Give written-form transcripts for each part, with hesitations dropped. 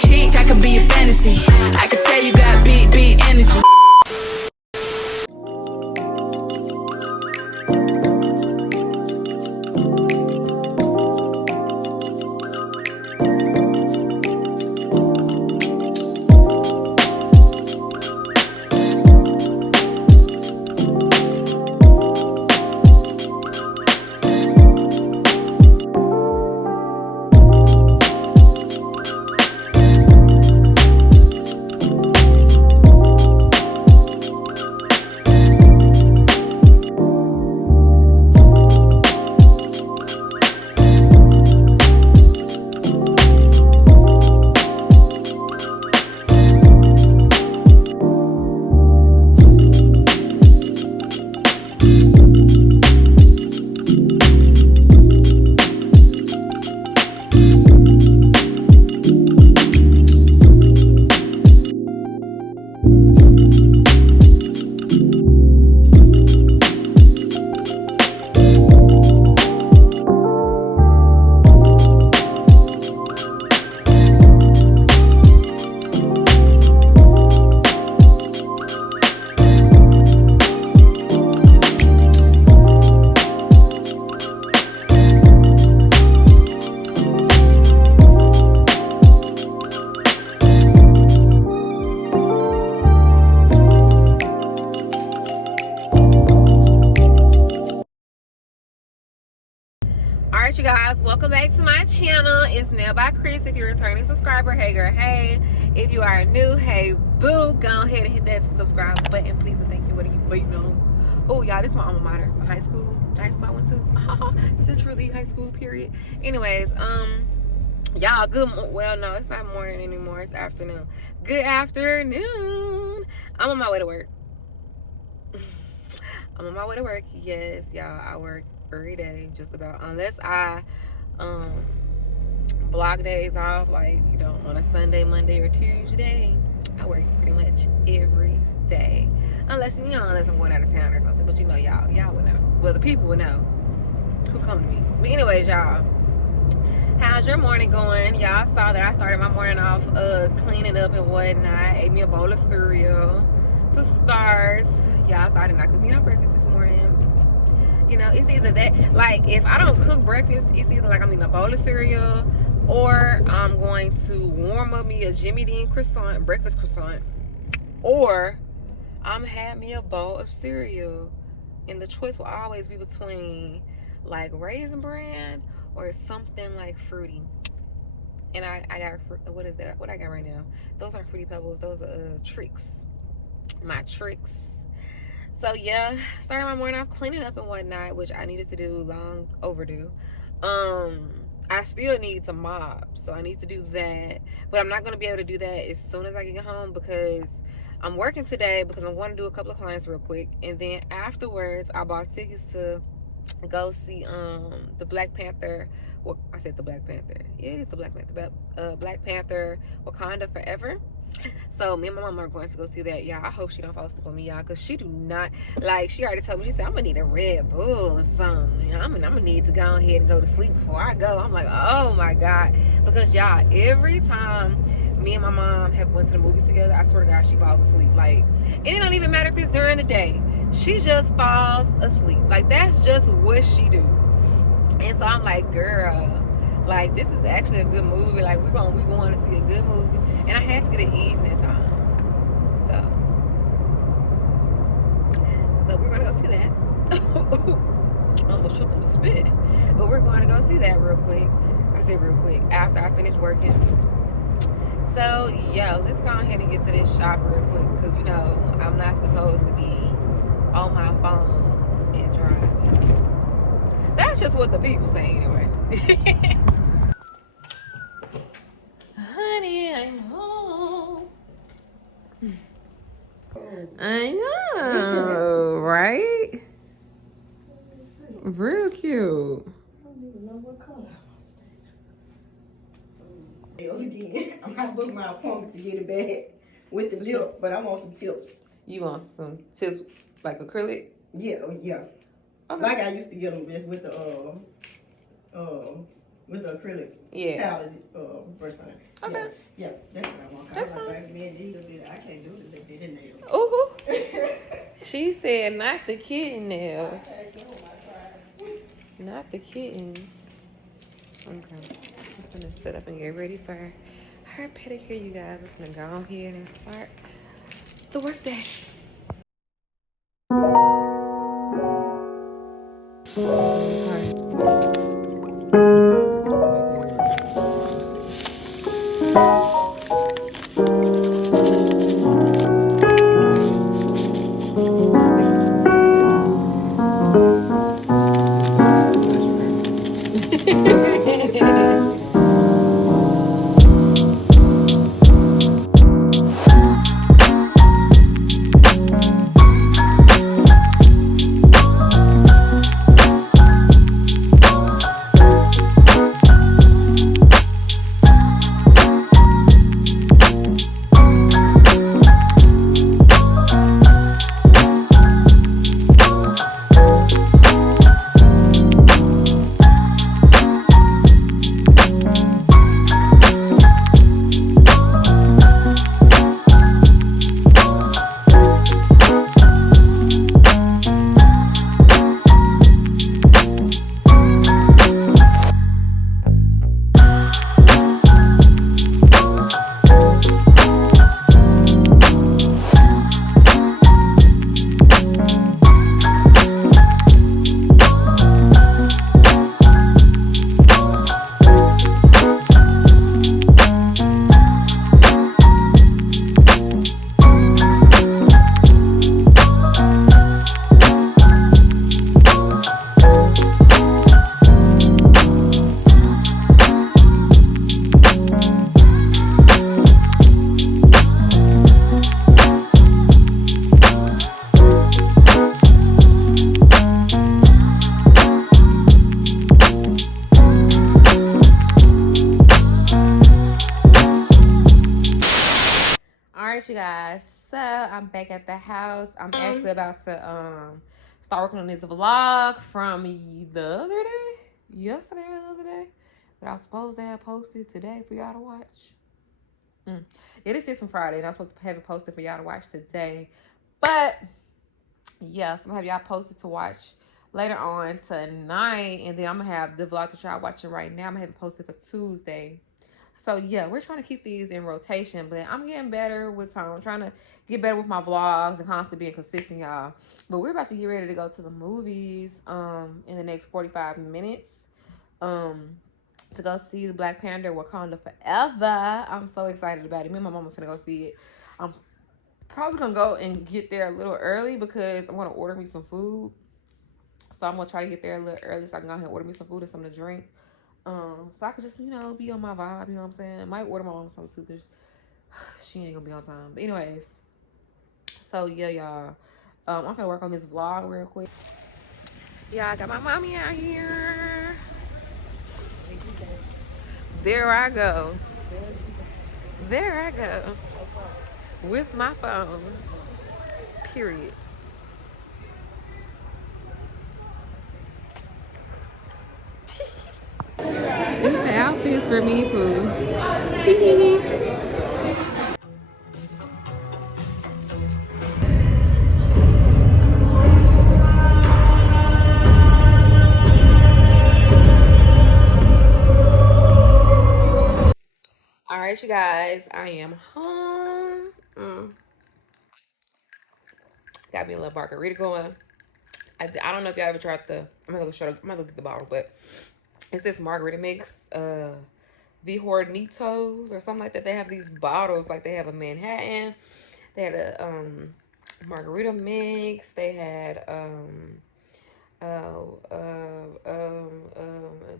chick, I could be a fantasy. I could tell you got big energy. Alright, you guys, welcome back to my channel. It's Nail by Chris. If you're a returning subscriber, hey girl, hey. If you are new, hey boo, go ahead and hit that subscribe button, please, and thank you. What are you waiting on? Oh y'all, this is my alma mater, my high school I went to. Central League High School, period. Anyways, y'all, well, no, it's not morning anymore, it's afternoon. Good afternoon. I'm on my way to work. I'm on my way to work. Yes, y'all, I work every day, just about, unless I block days off, like, you know, on a Sunday, Monday, or Tuesday. I work pretty much every day, unless, you know, unless I'm going out of town or something. But you know, y'all would know. Well, the people would know who come to me. But anyways, y'all, how's your morning going? Y'all saw that I started my morning off cleaning up and whatnot. Ate me a bowl of cereal to start. Y'all saw I did not cook me on breakfast this morning. You know, it's either that, like, if I don't cook breakfast, it's either like I'm eating a bowl of cereal, or I'm going to warm up me a Jimmy Dean croissant, breakfast croissant, or I'm have me a bowl of cereal. And the choice will always be between like Raisin Bran or something like fruity. And I got, what is that? What I got right now? Those aren't Fruity Pebbles. Those are tricks. My tricks. So yeah, started my morning off cleaning up and whatnot, which I needed to do, long overdue. I still need to mop, so I need to do that. But I'm not gonna be able to do that as soon as I get home, because I'm working today, because I'm going to do a couple of clients real quick, and then afterwards I bought tickets to go see the Black Panther. Well, I said the Black Panther. Yeah, it is the Black Panther. Black Panther Wakanda Forever. So me and my mom are going to go see that, y'all. I hope she don't fall asleep on me, y'all, because she do not, like, she already told me, she said, I'm gonna need a Red Bull or something. You know, I'm gonna need to go ahead and go to sleep before I go. I'm like, oh my God. Because y'all, every time me and my mom have went to the movies together, I swear to God, she falls asleep. Like, and it don't even matter if it's during the day. She just falls asleep. Like, that's just what she do. And so I'm like, girl, like, this is actually a good movie. Like, we going to see a good movie. And I had to get an evening time. So we're going to go see that. I almost tripped on the spit. But we're going to go see that real quick. I said real quick, after I finish working. So, yeah, let's go ahead and get to this shop real quick. Because, you know, I'm not supposed to be on my phone and driving. That's just what the people say anyway. Honey, I'm home. I know, right? Real cute. I don't even know what color I want to stay. Again, I'm not booking my appointment to get it back with the lip, but I want some tips. You want some tips, like acrylic? Yeah, yeah. Okay. Like I used to get them just with the with the acrylic Yeah. powder first time. Okay. Yeah, that's what I want. I That's was fine. like, man, these little bit, I can't do the little bit in nails. Ooh. She said not the kitten nails. I can't do them, I tried. Not the kitten. Okay. I'm gonna set up and get ready for her pedicure, you guys. I'm gonna go on here and start the work day. Alright, you guys, so I'm back at the house. I'm actually about to start working on this vlog from the other day, yesterday or the other day, that I was supposed to have posted today for y'all to watch. It is from Friday, and I'm supposed to have it posted for y'all to watch today. But yeah, so I'm gonna have y'all posted to watch later on tonight, and then I'm gonna have the vlog that y'all watching right now. I'm gonna have it posted for Tuesday. So yeah, we're trying to keep these in rotation, but I'm getting better with time. I'm trying to get better with my vlogs and constantly being consistent, y'all. But we're about to get ready to go to the movies in the next 45 minutes to go see the Black Panther Wakanda Forever. I'm so excited about it. Me and my mama finna go see it. I'm probably gonna go and get there a little early because I'm gonna order me some food. So I'm gonna try to get there a little early so I can go ahead and order me some food and something to drink. So I could just, be on my vibe, you know what I'm saying? I might order my mom something too, because she ain't gonna be on time. But anyways, so yeah, y'all. I'm gonna work on this vlog real quick. Yeah, I got my mommy out here. There I go. There I go. With my phone. Period. These the outfits for me, Pooh. All right, you guys, I am home. Got me a little margarita going. I don't know if y'all ever tried I'm gonna look at the bottle, but it's this margarita mix, the Hornitos or something like that. They have these bottles, like they have a Manhattan, they had a margarita mix, they had what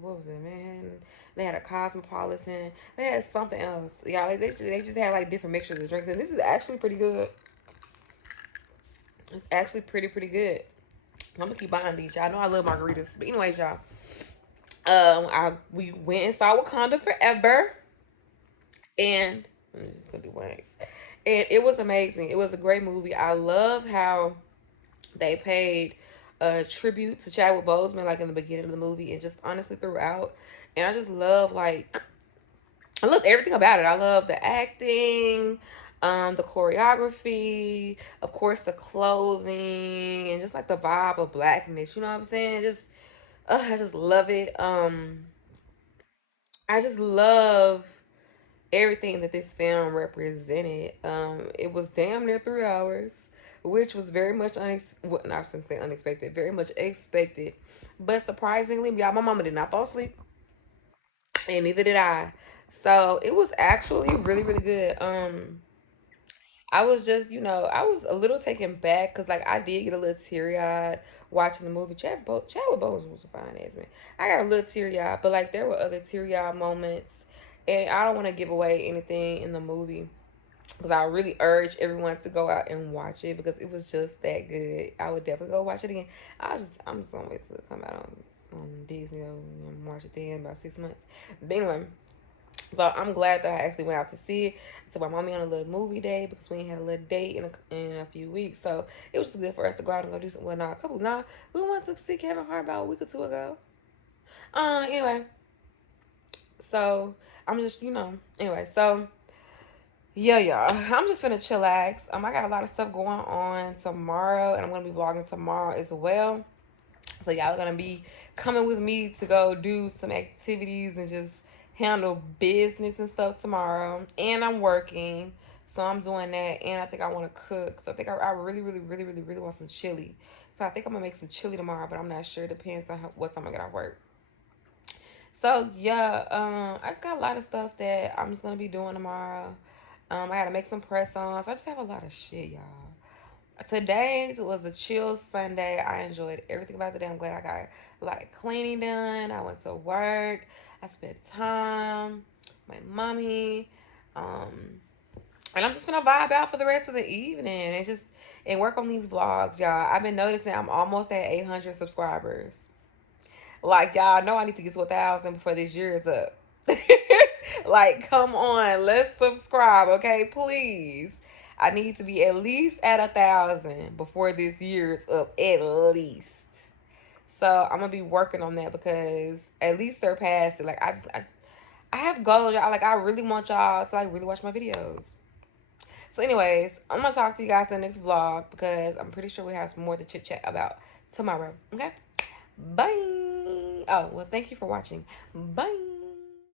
was it, Manhattan? They had a Cosmopolitan. They had something else. Yeah, they just had like different mixtures of drinks, and this is actually pretty good. It's actually pretty good. I'm gonna keep buying these, y'all. I know I love margaritas, but anyways, y'all. We went and saw Wakanda Forever, and I'm just gonna do one next. And it was amazing. It was a great movie. I love how they paid a tribute to Chadwick Boseman, like in the beginning of the movie, and just honestly throughout. And I just love, like, I love everything about it. I love the acting, the choreography, of course, the clothing, and just like the vibe of blackness. You know what I'm saying? Just, I just love it. I just love everything that this film represented. It was damn near 3 hours, which was very much well, I shouldn't say unexpected, very much expected. But surprisingly, y'all, my mama did not fall asleep, and neither did I. So it was actually really, really good. I was just, I was a little taken back because, like, I did get a little teary eyed watching the movie. Chadwick Boseman was a fine ass man. I got a little teary eyed, but, like, there were other teary eyed moments. And I don't want to give away anything in the movie because I really urge everyone to go out and watch it because it was just that good. I would definitely go watch it again. I'm just gonna wait till it come out on Disney and watch it then in about 6 months. But anyway. So I'm glad that I actually went out to see it. I took my mommy on a little movie day because we ain't had a little date in a few weeks. So it was just good for us to go out and go do something. Well, we went to see Kevin Hart about a week or two ago. Anyway. So I'm just, anyway, so yeah, y'all. I'm just finna chillax. I got a lot of stuff going on tomorrow, and I'm gonna be vlogging tomorrow as well. So y'all are gonna be coming with me to go do some activities and just handle business and stuff tomorrow. And I'm working, so I'm doing that. And I think I want to cook. So I think I really, really, really, really, really want some chili. So I think I'm gonna make some chili tomorrow, but I'm not sure. It depends on what time I get off work. So yeah, I just got a lot of stuff that I'm just gonna be doing tomorrow. I gotta make some press-ons. I just have a lot of shit, y'all. Today was a chill Sunday. I enjoyed everything about today. I'm glad I got a lot of cleaning done. I went to work. I spent time with my mommy. And I'm just gonna vibe out for the rest of the evening and work on these vlogs, y'all. I've been noticing I'm almost at 800 subscribers. Like, y'all know I need to get to 1,000 before this year is up. Like, come on, let's subscribe, okay? Please. I need to be at least at 1,000 before this year is up, at least. So I'm gonna be working on that because at least surpass it. Like, I have goals, y'all. Like, I really want y'all to, like, really watch my videos. So anyways, I'm gonna talk to you guys in the next vlog because I'm pretty sure we have some more to chit chat about tomorrow. Okay, bye. Oh, well, thank you for watching. Bye.